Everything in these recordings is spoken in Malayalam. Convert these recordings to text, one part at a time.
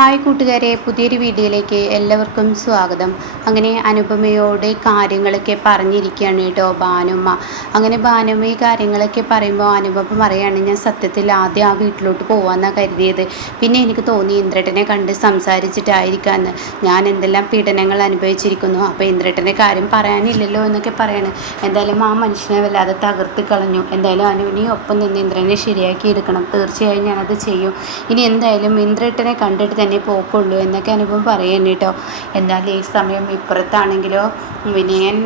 ഹായ് കൂട്ടുകാരെ, പുതിയൊരു വീഡിയോയിലേക്ക് എല്ലാവർക്കും സ്വാഗതം. അങ്ങനെ അനുപമയോട് കാര്യങ്ങളൊക്കെ പറഞ്ഞിരിക്കുകയാണ് കേട്ടോ ഭാനുമ്മ. അങ്ങനെ ഭാനുമ്മ ഈ കാര്യങ്ങളൊക്കെ പറയുമ്പോൾ അനുപമ പറയുകയാണ്, ഞാൻ സത്യത്തിൽ ആദ്യം ആ വീട്ടിലോട്ട് പോകാമെന്നാണ് കരുതിയത്. പിന്നെ എനിക്ക് തോന്നി ഇന്ദ്രേട്ടനെ കണ്ട് സംസാരിച്ചിട്ടായിരിക്കാമെന്ന്. ഞാൻ എന്തെല്ലാം പീഡനങ്ങൾ അനുഭവിച്ചിരിക്കുന്നു, അപ്പോൾ ഇന്ദ്രേട്ടൻ്റെ കാര്യം പറയാനില്ലല്ലോ എന്നൊക്കെ പറയണം. എന്തായാലും ആ മനുഷ്യനെ വല്ലാതെ തകർത്ത് കളഞ്ഞു. എന്തായാലും അനുവിനെ ഒപ്പം നിന്ന് ഇന്ദ്രനെ ശരിയാക്കി എടുക്കണം. തീർച്ചയായും ഞാനത് ചെയ്യും. ഇനി എന്തായാലും ഇന്ദ്രേട്ടനെ കണ്ടിട്ട് തന്നെ പോക്കുള്ളൂ എന്നൊക്കെ അനുഭവം പറയുന്നു കേട്ടോ. എന്നാൽ ഈ സമയം ഇപ്പുറത്താണെങ്കിലോ വിനയൻ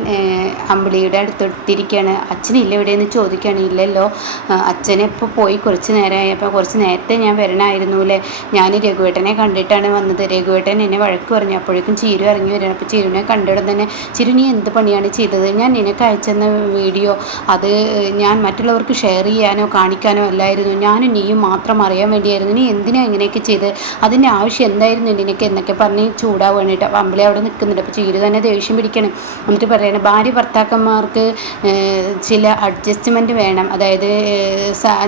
അമ്പിളിയുടെ അടുത്തെത്തിയിരിക്കുകയാണ്. അച്ഛനില്ല എവിടെയെന്ന് ചോദിക്കുകയാണ്. ഇല്ലല്ലോ, അച്ഛനിപ്പോൾ പോയി കുറച്ച് നേരമായി. അപ്പോൾ കുറച്ച് നേരത്തെ ഞാൻ വരണമായിരുന്നു അല്ലേ. ഞാൻ രഘുവേട്ടനെ കണ്ടിട്ടാണ് വന്നത്. രഘുവേട്ടൻ എന്നെ വഴക്ക് പറഞ്ഞു. അപ്പോഴേക്കും ചിരു ഇറങ്ങി വരികയാണ്. അപ്പോൾ ചിരുവിനെ കണ്ടിടം തന്നെ, ചിരു നീ എന്ത് പണിയാണ് ചെയ്തത്? ഞാൻ നിനക്ക് അയച്ചെന്ന വീഡിയോ അത് ഞാൻ മറ്റുള്ളവർക്ക് ഷെയർ ചെയ്യാനോ കാണിക്കാനോ അല്ലായിരുന്നു. ഞാനും നീയും മാത്രം അറിയാൻ വേണ്ടിയായിരുന്നു. നീ എന്തിനാണ് ഇങ്ങനെയൊക്കെ ചെയ്ത്? അതിൻ്റെ ആവശ്യം എന്തായിരുന്നു നിനക്ക് എന്നൊക്കെ പറഞ്ഞ് ചൂടാവാണ് കേട്ടോ. അപ്പോൾ അമ്പിളി അവിടെ നിൽക്കുന്നുണ്ട്. അപ്പോൾ ചിരു തന്നെ ദേഷ്യം പിടിക്കണം. എന്നിട്ട് പറയണം, ഭാര്യ ഭർത്താക്കന്മാർക്ക് ചില അഡ്ജസ്റ്റ്മെൻറ്റ് വേണം. അതായത്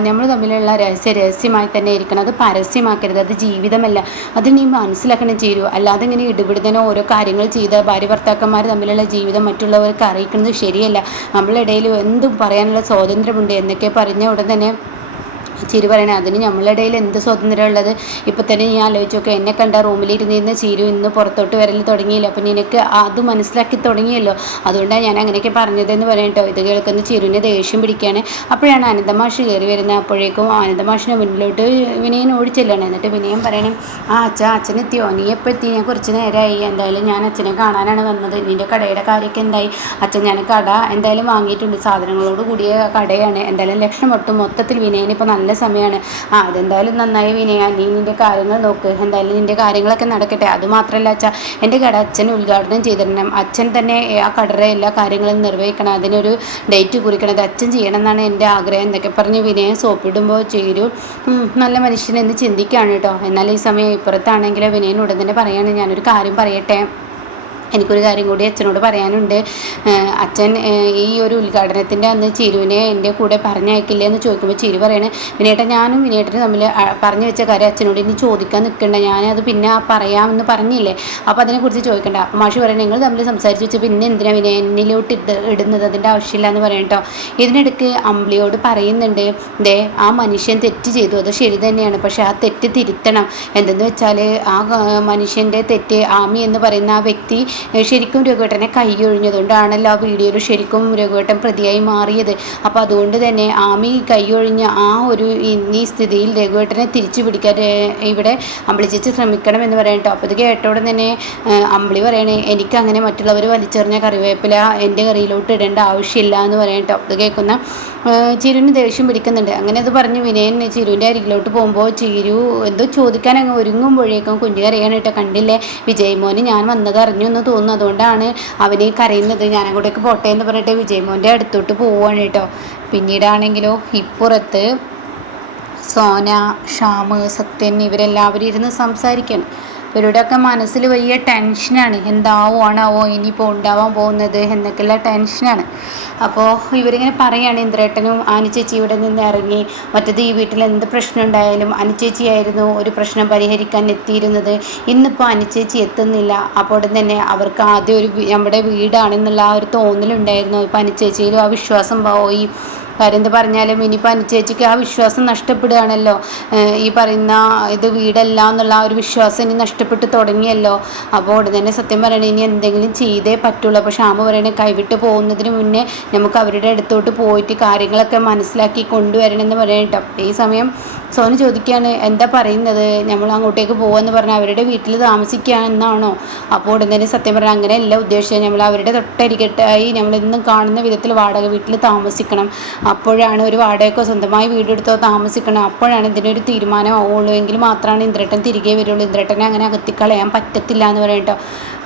നമ്മൾ തമ്മിലുള്ള രഹസ്യമായി തന്നെ ഇരിക്കണം. അത് പരസ്യമാക്കരുത്. അത് ജീവിതമല്ല. അത് നീ മനസ്സിലാക്കണം ചിരു. അല്ലാതെ ഇങ്ങനെ ഇടപെടുന്നതിനോ ഓരോ കാര്യങ്ങൾ ചെയ്ത് ഭാര്യ ഭർത്താക്കന്മാർ തമ്മിലുള്ള ജീവിതം മറ്റുള്ളവർക്ക് അറിയിക്കുന്നത് ശരിയല്ല. നമ്മളിടയിൽ എന്തും പറയാനുള്ള സ്വാതന്ത്ര്യമുണ്ട് എന്നൊക്കെ പറഞ്ഞ ഉടൻ തന്നെ ചിരു പറയണേ, അതിന് നമ്മളുടെ ഇടയിൽ എന്ത് സ്വാതന്ത്ര്യമുള്ളത്? ഇപ്പം തന്നെ നീ ആലോചിച്ച് നോക്കുക, എന്നെ കണ്ട റൂമിലിരുന്നിരുന്ന ചിരു ഇന്ന് പുറത്തോട്ട് വരൽ തുടങ്ങിയില്ല. അപ്പം നിനക്ക് അത് മനസ്സിലാക്കി തുടങ്ങിയല്ലോ. അതുകൊണ്ടാണ് ഞാൻ അങ്ങനെയൊക്കെ പറഞ്ഞതെന്ന് പറയട്ടോ. ഇത് കേൾക്കുന്ന ചിരുവിനെ ദേഷ്യം പിടിക്കുകയാണ്. അപ്പോഴാണ് അനന്തമാഷ് കയറി വരുന്നത്. അപ്പോഴേക്കും അനന്തമാഷിനെ മുന്നിലോട്ട് വിനയൻ ഓടിച്ചെല്ലാണ്. എന്നിട്ട് വിനയൻ പറയണം, അച്ഛനെത്തിയോ? നീ എപ്പോൾ എത്തി? ഞാൻ കുറച്ച് നേരമായി. എന്തായാലും ഞാൻ അച്ഛനെ കാണാനാണ് വന്നത്. നിൻ്റെ കടയുടെ കാര്യമൊക്കെ എന്തായി? അച്ഛൻ, ഞാൻ കട എന്തായാലും വാങ്ങിയിട്ടുണ്ട്. സാധനങ്ങളോട് കൂടിയ കടയാണ്. എന്തായാലും ലക്ഷണം മൊത്തത്തിൽ വിനയൻ ഇപ്പോൾ നല്ല സമയമാണ്. അതെന്തായാലും നന്നായി വിനയ, നീ നിൻ്റെ കാര്യങ്ങൾ നോക്ക്. എന്തായാലും നിൻ്റെ കാര്യങ്ങളൊക്കെ നടക്കട്ടെ. അതുമാത്രമല്ല അച്ഛാ, എൻ്റെ കട അച്ഛൻ ഉദ്ഘാടനം ചെയ്തിരണം. അച്ഛൻ തന്നെ ആ കടയുടെ എല്ലാ കാര്യങ്ങളും നിർവഹിക്കണം. അതിനൊരു ഡേറ്റ് കുറിക്കണം. അത് അച്ഛൻ ചെയ്യണം എന്നാണ് എൻ്റെ ആഗ്രഹം എന്നൊക്കെ പറഞ്ഞ് വിനയം സോപ്പിടുമ്പോൾ ചേരു നല്ല മനുഷ്യനെന്ന് ചിന്തിക്കുകയാണ് കേട്ടോ. എന്നാൽ ഈ സമയം ഇപ്പുറത്താണെങ്കിൽ വിനയൻ ഉടൻ തന്നെ പറയാണ്, ഞാനൊരു കാര്യം പറയട്ടെ, എനിക്കൊരു കാര്യം കൂടി അച്ഛനോട് പറയാനുണ്ട്. അച്ഛൻ ഈ ഒരു ഉദ്ഘാടനത്തിൻ്റെ അന്ന് ചിരുവിനെ എൻ്റെ കൂടെ പറഞ്ഞയക്കില്ല എന്ന് ചോദിക്കുമ്പോൾ ചിരു പറയണേ, ഞാനും വിനേട്ടനും തമ്മിൽ പറഞ്ഞു വെച്ച കാര്യം അച്ഛനോട് ഇനി ചോദിക്കാൻ നിൽക്കണ്ട. ഞാനത് പിന്നെ പറയാമെന്ന് പറഞ്ഞില്ലേ, അപ്പോൾ അതിനെക്കുറിച്ച് ചോദിക്കണ്ട. അപ്പോൾ മാഷി പറയണേ, നിങ്ങൾ തമ്മിൽ സംസാരിച്ച് വെച്ച് പിന്നെ എന്തിനാണ് വിനയനിലോട്ട് ഇടുന്നത്? അതിൻ്റെ ആവശ്യമില്ല എന്ന് പറയണം കേട്ടോ. ഇതിനിടയ്ക്ക് അമ്പിളിയോട് പറയുന്നുണ്ട്, ആ മനുഷ്യൻ തെറ്റ് ചെയ്തു, അത് ശരി തന്നെയാണ്. പക്ഷെ ആ തെറ്റ് തിരുത്തണം. എന്തെന്ന് വെച്ചാൽ ആ മനുഷ്യൻ്റെ തെറ്റ് ആമി എന്ന് പറയുന്ന ആ വ്യക്തി ശരിക്കും രഘുവേട്ടനെ കൈയൊഴിഞ്ഞതുകൊണ്ടാണല്ലോ ആ വീഡിയോയിൽ ശരിക്കും രഘുവേട്ടൻ പ്രതിയായി മാറിയത്. അപ്പോൾ അതുകൊണ്ട് തന്നെ ആമി കൈയൊഴിഞ്ഞ ആ ഒരു ഈ സ്ഥിതിയിൽ രഘുവേട്ടനെ തിരിച്ചു പിടിക്കാൻ ഇവിടെ അമ്പിളി ചേച്ചി ശ്രമിക്കണം എന്ന് പറയാം കേട്ടോ. അപ്പോൾ ഇത് കേട്ടോടെ തന്നെ അമ്പിളി പറയണേ, എനിക്കങ്ങനെ മറ്റുള്ളവർ വലിച്ചെറിഞ്ഞ കറിവേപ്പില എൻ്റെ കറിയിലോട്ട് ഇടേണ്ട ആവശ്യമില്ല എന്ന് പറയാം കേട്ടോ. ഇത് കേൾക്കുന്ന ചിരുവിന് ദേഷ്യം പിടിക്കുന്നുണ്ട്. അങ്ങനെ അത് പറഞ്ഞ് വിനയൻ ചിരുവിൻ്റെ അരികിലോട്ട് പോകുമ്പോൾ ചിരു എന്തോ ചോദിക്കാൻ അങ്ങ് ഒരുങ്ങുമ്പോഴേക്കും കുഞ്ഞു കരയാണ് കേട്ടോ. കണ്ടില്ലേ വിജയ്മോന് ഞാൻ വന്നത് അറിഞ്ഞു എന്ന് തോന്നുന്നു, അതുകൊണ്ടാണ് അവനെ കരയുന്നത്. ഞാൻ അങ്ങോട്ടേക്ക് പോട്ടെ എന്ന് പറഞ്ഞിട്ട് വിജയ്മോൻ്റെ അടുത്തോട്ട് പോവുകയാണ് കേട്ടോ. പിന്നീടാണെങ്കിലോ ഇപ്പുറത്ത് സോന, ഷ്യാമ്, സത്യൻ ഇവരെല്ലാവരും ഇരുന്ന് സംസാരിക്കണം. ഇവരുടെയൊക്കെ മനസ്സിൽ വലിയ ടെൻഷനാണ്. എന്താവാണാവോ ഇനിയിപ്പോൾ ഉണ്ടാവാൻ പോകുന്നത് എന്നൊക്കെയുള്ള ടെൻഷനാണ്. അപ്പോൾ ഇവരിങ്ങനെ പറയുകയാണ്, ഇന്ദ്രേട്ടനും അനുചേച്ചി ഇവിടെ നിന്ന് ഇറങ്ങി. മറ്റത് ഈ വീട്ടിൽ എന്ത് പ്രശ്നം ഉണ്ടായാലും അനുചേച്ചിയായിരുന്നു ഒരു പ്രശ്നം പരിഹരിക്കാൻ എത്തിയിരുന്നത്. ഇന്നിപ്പോൾ അനുചേച്ചി എത്തുന്നില്ല. അപ്പോൾ തന്നെ അവർക്ക് ആദ്യം നമ്മുടെ വീടാണെന്നുള്ള ആ ഒരു തോന്നലുണ്ടായിരുന്നു. ഇപ്പോൾ അനുചേച്ചിയിലും ആ വിശ്വാസം പോയി. കാര്യം എന്ത് പറഞ്ഞാലും ഇനിയിപ്പോൾ അനുചേച്ചിക്ക് ആ വിശ്വാസം നഷ്ടപ്പെടുകയാണല്ലോ. ഈ പറയുന്ന ഇത് വീടല്ല എന്നുള്ള ആ ഒരു വിശ്വാസം ഇനി നഷ്ടപ്പെട്ട് തുടങ്ങിയല്ലോ. അപ്പോൾ ഉടനെ തന്നെ സത്യം പറയണേ, ഇനി എന്തെങ്കിലും ചെയ്തേ പറ്റുള്ളൂ. അപ്പോൾ ഷ്യാമ പറയണേ, കൈവിട്ട് പോകുന്നതിന് മുന്നേ നമുക്ക് അവരുടെ അടുത്തോട്ട് പോയിട്ട് കാര്യങ്ങളൊക്കെ മനസ്സിലാക്കി കൊണ്ടുവരണമെന്ന് പറയട്ടോ. ഈ സമയം സോന ചോദിക്കുകയാണ്, എന്താ പറയുന്നത്? നമ്മൾ അങ്ങോട്ടേക്ക് പോകുമെന്ന് പറഞ്ഞാൽ അവരുടെ വീട്ടിൽ താമസിക്കുകയാണെന്നാണോ? അപ്പോൾ ഉടനെ തന്നെ സത്യം പറഞ്ഞാൽ അങ്ങനെയല്ല ഉദ്ദേശിച്ചത്. നമ്മൾ അവരുടെ തൊട്ടരികട്ടായി നമ്മളെന്നും കാണുന്ന വിധത്തിൽ വാടക വീട്ടിൽ താമസിക്കണം. അപ്പോഴാണ് ഒരു വാടകയ്ക്കോ സ്വന്തമായി വീടെടുത്തോ താമസിക്കണം. അപ്പോഴാണ് ഇതിനൊരു തീരുമാനമാവുള്ളൂ. എങ്കിൽ മാത്രമാണ് ഇന്ദ്രേട്ടൻ തിരികെ വരുള്ളൂ. ഇന്ദ്രേട്ടനെ അങ്ങനെ അകത്തിക്കളയാൻ പറ്റത്തില്ല എന്ന് പറയട്ടോ.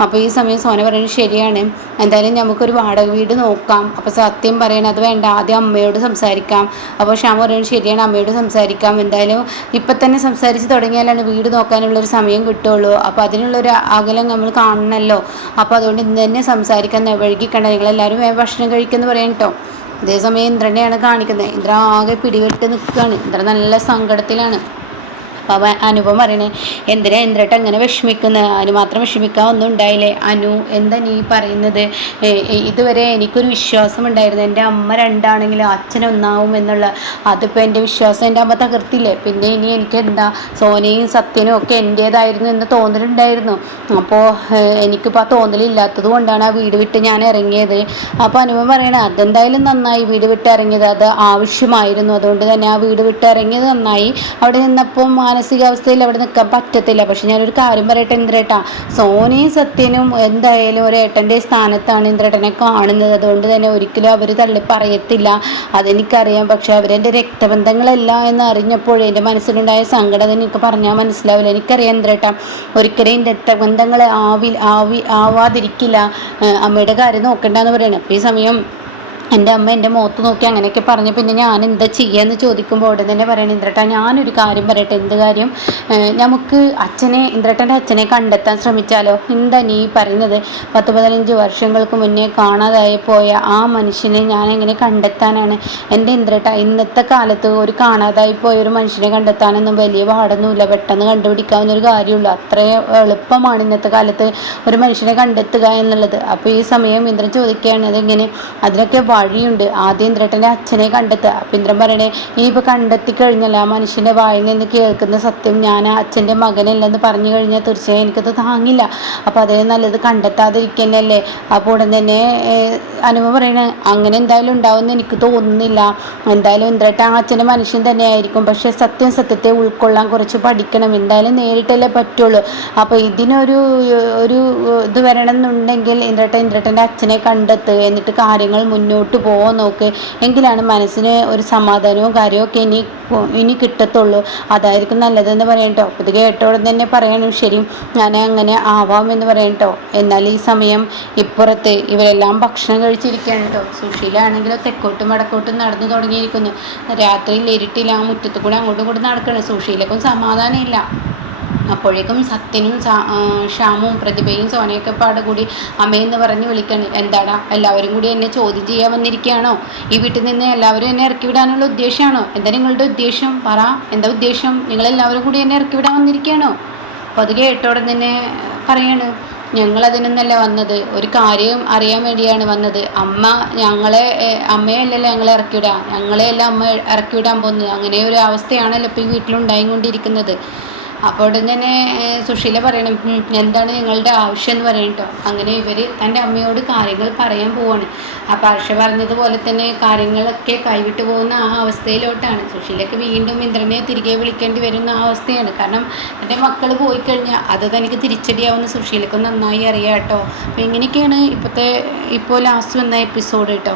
അപ്പോൾ ഈ സമയം സോന പറയുന്നത് ശരിയാണ്, എന്തായാലും നമുക്കൊരു വാടക വീട് നോക്കാം. അപ്പോൾ സത്യം പറയണം, അത് വേണ്ട, ആദ്യം അമ്മയോട് സംസാരിക്കാം. അപ്പോൾ ഷ്യാമ പറയുന്നത് ശരിയാണ്, അമ്മയോട് സംസാരിക്കാം. എന്തായാലും ഇപ്പം തന്നെ സംസാരിച്ച് തുടങ്ങിയാലാണ് വീട് നോക്കാനുള്ളൊരു സമയം കിട്ടുള്ളൂ. അപ്പോൾ അതിനുള്ളൊരു അകലം നമ്മൾ കാണണമല്ലോ. അപ്പോൾ അതുകൊണ്ട് ഇന്ന് തന്നെ സംസാരിക്കാൻ വൈകിക്കണ്ട, നിങ്ങളെല്ലാവരും ഭക്ഷണം കഴിക്കുമെന്ന് പറയാം കേട്ടോ. അതേസമയം ഇന്ദ്രനെയാണ് കാണിക്കുന്നത്. ഇന്ദ്ര ആകെ പിടിവിട്ട് നിൽക്കുകയാണ്. ഇന്ദ്ര നല്ല സങ്കടത്തിലാണ്. അപ്പോൾ അനുപം പറയണേ, എന്തിനാ ഇന്ദ്രേട്ടൻ അങ്ങനെ വിഷമിക്കുന്നത്? അതിന് മാത്രം വിഷമിക്കാൻ ഒന്നും ഉണ്ടായില്ലേ? അനു, എന്താ നീ പറയുന്നത്? ഇതുവരെ എനിക്കൊരു വിശ്വാസം ഉണ്ടായിരുന്നു എൻ്റെ അമ്മ രണ്ടാണെങ്കിലും അച്ഛൻ ഒന്നാവും എന്നുള്ള. അതിപ്പോൾ എൻ്റെ വിശ്വാസം എൻ്റെ അമ്മ തകർത്തില്ലേ. പിന്നെ ഇനി എനിക്ക് എന്താ, സോനയും സത്യനും ഒക്കെ എൻ്റേതായിരുന്നു എന്ന് തോന്നലുണ്ടായിരുന്നു. അപ്പോൾ എനിക്കിപ്പോൾ ആ തോന്നലില്ലാത്തത് കൊണ്ടാണ് ആ വീട് വിട്ട് ഞാൻ ഇറങ്ങിയത്. അപ്പോൾ അനുപം പറയണേ, അതെന്തായാലും നന്നായി വീട് വിട്ട് ഇറങ്ങിയത്, അത് ആവശ്യമായിരുന്നു. അതുകൊണ്ട് തന്നെ ആ വീട് വിട്ട് ഇറങ്ങിയത് നന്നായി. അവിടെ നിന്നപ്പോൾ മാനസികാവസ്ഥയിൽ അവിടെ നിൽക്കാൻ പറ്റത്തില്ല. പക്ഷെ ഞാനൊരു കാര്യം പറയട്ടെ ഇന്ദ്രേട്ടാ, സോനയും സത്യനും എന്തായാലും ഒരു ഏട്ടൻ്റെ സ്ഥാനത്താണ് ഇന്ദ്രേട്ടനെ കാണുന്നത്. അതുകൊണ്ട് തന്നെ ഒരിക്കലും അവർ തള്ളി പറയത്തില്ല, അതെനിക്കറിയാം. പക്ഷെ അവരെൻ്റെ രക്തബന്ധങ്ങളല്ല എന്ന് അറിഞ്ഞപ്പോഴേ എൻ്റെ മനസ്സിലുണ്ടായ സങ്കടം എനിക്ക് പറഞ്ഞാൽ മനസ്സിലാവില്ല. എനിക്കറിയാം ഇന്ദ്രേട്ടാ, ഒരിക്കലും രക്തബന്ധങ്ങൾ ആവാതിരിക്കില്ല. അമ്മയുടെ കാര്യം നോക്കണ്ടെന്ന് പറയണം. അപ്പോൾ ഈ സമയം എൻ്റെ അമ്മ എൻ്റെ മുഖത്ത് നോക്കി അങ്ങനെയൊക്കെ പറഞ്ഞു. പിന്നെ ഞാൻ എന്താ ചെയ്യുകയെന്ന് ചോദിക്കുമ്പോൾ ഉടൻ തന്നെ പറയണം, ഇന്ദ്രേട്ടാ ഞാനൊരു കാര്യം പറയട്ടെ. എന്ത് കാര്യം? നമുക്ക് ഇന്ദ്രേട്ടൻ്റെ അച്ഛനെ കണ്ടെത്താൻ ശ്രമിച്ചാലോ? എന്താ നീ പറയുന്നത്? 10-15 വർഷങ്ങൾക്ക് മുന്നേ കാണാതായി പോയ ആ മനുഷ്യനെ ഞാൻ എങ്ങനെ കണ്ടെത്താനാണ്? എൻ്റെ ഇന്ദ്രേട്ടാ, ഇന്നത്തെ കാലത്ത് ഒരു കാണാതായി പോയ ഒരു മനുഷ്യനെ കണ്ടെത്താനൊന്നും വലിയ പാടൊന്നുമില്ല. പെട്ടെന്ന് കണ്ടുപിടിക്കാവുന്ന ഒരു കാര്യമുള്ളൂ. അത്രയും എളുപ്പമാണ് ഇന്നത്തെ കാലത്ത് ഒരു മനുഷ്യനെ കണ്ടെത്തുക എന്നുള്ളത്. അപ്പോൾ ഈ സമയം ഇന്ദ്രൻ ചോദിക്കുകയാണ്, അതെങ്ങനെ? അതിനൊക്കെ വഴിയുണ്ട്. ആദ്യം ഇന്ദ്രേട്ടൻ്റെ അച്ഛനെ കണ്ടെത്തുക. അപ്പം ഇന്ദ്രൻ പറയണേ, ഇനിയിപ്പോൾ കണ്ടെത്തി കഴിഞ്ഞാൽ ആ മനുഷ്യൻ്റെ വായിൽ നിന്ന് കേൾക്കുന്ന സത്യം ഞാൻ ആ അച്ഛൻ്റെ മകനല്ലെന്ന് പറഞ്ഞു കഴിഞ്ഞാൽ തീർച്ചയായും എനിക്കത് താങ്ങില്ല. അപ്പോൾ അതേ നല്ലത് കണ്ടെത്താതിരിക്കുന്നല്ലേ. അപ്പോൾ ഉടൻ തന്നെ അനുപം പറയണേ, അങ്ങനെ എന്തായാലും ഉണ്ടാവുമെന്ന് എനിക്ക് തോന്നുന്നില്ല. എന്തായാലും ഇന്ദ്രേട്ടൻ ആ അച്ഛൻ്റെ മനുഷ്യൻ തന്നെയായിരിക്കും. പക്ഷേ സത്യത്തെ ഉൾക്കൊള്ളാൻ കുറച്ച് പഠിക്കണം. എന്തായാലും നേരിട്ടല്ലേ പറ്റുള്ളൂ. അപ്പോൾ ഇതിനൊരു ഇത് വരണം എന്നുണ്ടെങ്കിൽ ഇന്ദ്രേട്ടൻ്റെ അച്ഛനെ കണ്ടെത്തുക, എന്നിട്ട് കാര്യങ്ങൾ മുന്നോട്ട് പോകാൻ നോക്ക്. എങ്കിലാണ് മനസ്സിന് ഒരു സമാധാനവും കാര്യമൊക്കെ ഇനി കിട്ടത്തുള്ളൂ. അതായിരിക്കും നല്ലതെന്ന് പറയട്ടോ. അപ്പോൾ ഇത് കേട്ടോടെ തന്നെ പറയണം, ശരി ഞാൻ അങ്ങനെ ആവാമെന്ന് പറയട്ടോ. എന്നാൽ ഈ സമയം ഇപ്പുറത്ത് ഇവരെല്ലാം ഭക്ഷണം കഴിച്ചിരിക്കുകയാണ് കേട്ടോ. സുശീലാണെങ്കിലോ തെക്കോട്ടും വടക്കോട്ടും നടന്നു തുടങ്ങിയിരിക്കുന്നു. രാത്രിയിൽ ഇരുട്ടിൽ ആ മുറ്റത്ത് കൂടെ അങ്ങോട്ടും ഇങ്ങോട്ടും നടക്കണം. സുശീലക്കും സമാധാനമില്ല. അപ്പോഴേക്കും സത്യനും ഷ്യാമും പ്രതിഭയും സോനയൊക്കെ പാടെ കൂടി അമ്മയെന്ന് പറഞ്ഞ് വിളിക്കണം. എന്താടാ, എല്ലാവരും കൂടി എന്നെ ചോദ്യം ചെയ്യാൻ വന്നിരിക്കുകയാണോ? ഈ വീട്ടിൽ നിന്ന് എല്ലാവരും എന്നെ ഇറക്കി വിടാനുള്ള ഉദ്ദേശമാണോ? എന്താ നിങ്ങളുടെ ഉദ്ദേശം? പറ, എന്താ ഉദ്ദേശം? നിങ്ങളെല്ലാവരും കൂടി എന്നെ ഇറക്കി വിടാൻ വന്നിരിക്കുകയാണോ? അപ്പോൾ അത് കേട്ടോടെ തന്നെ പറയാണ്, ഞങ്ങളതിനൊന്നല്ല വന്നത്, ഒരു കാര്യം അറിയാൻ വേണ്ടിയാണ് വന്നത്. അമ്മയല്ലല്ലോ ഞങ്ങളെ ഇറക്കിവിടുക, ഞങ്ങളെയല്ല അമ്മ ഇറക്കിവിടാൻ പോകുന്നത്. അങ്ങനെ ഒരു അവസ്ഥയാണല്ലോ ഇപ്പോൾ ഈ വീട്ടിലുണ്ടായിക്കൊണ്ടിരിക്കുന്നത്. അപ്പോൾ ഉടൻ തന്നെ സുശീല പറയണം, എന്താണ് നിങ്ങളുടെ ആവശ്യം എന്ന് പറയണം കേട്ടോ. അങ്ങനെ ഇവർ തൻ്റെ അമ്മയോട് കാര്യങ്ങൾ പറയാൻ പോവാണ്. അപ്പോൾ ഹർഷ പറഞ്ഞതുപോലെ തന്നെ കാര്യങ്ങളൊക്കെ കൈവിട്ടു പോകുന്ന ആ അവസ്ഥയിലോട്ടാണ്. സുശീലയ്ക്ക് വീണ്ടും ഇന്ദ്രനെ തിരികെ വിളിക്കേണ്ടി വരുന്ന ആ അവസ്ഥയാണ്. കാരണം എൻ്റെ മക്കൾ പോയി കഴിഞ്ഞാൽ അത് തനിക്ക് തിരിച്ചടിയാവുന്ന സുശീലയ്ക്ക് നന്നായി അറിയാം കേട്ടോ. അപ്പോൾ ഇങ്ങനെയൊക്കെയാണ് ഇപ്പോൾ ലാസ്റ്റ് വന്ന എപ്പിസോഡ് കേട്ടോ.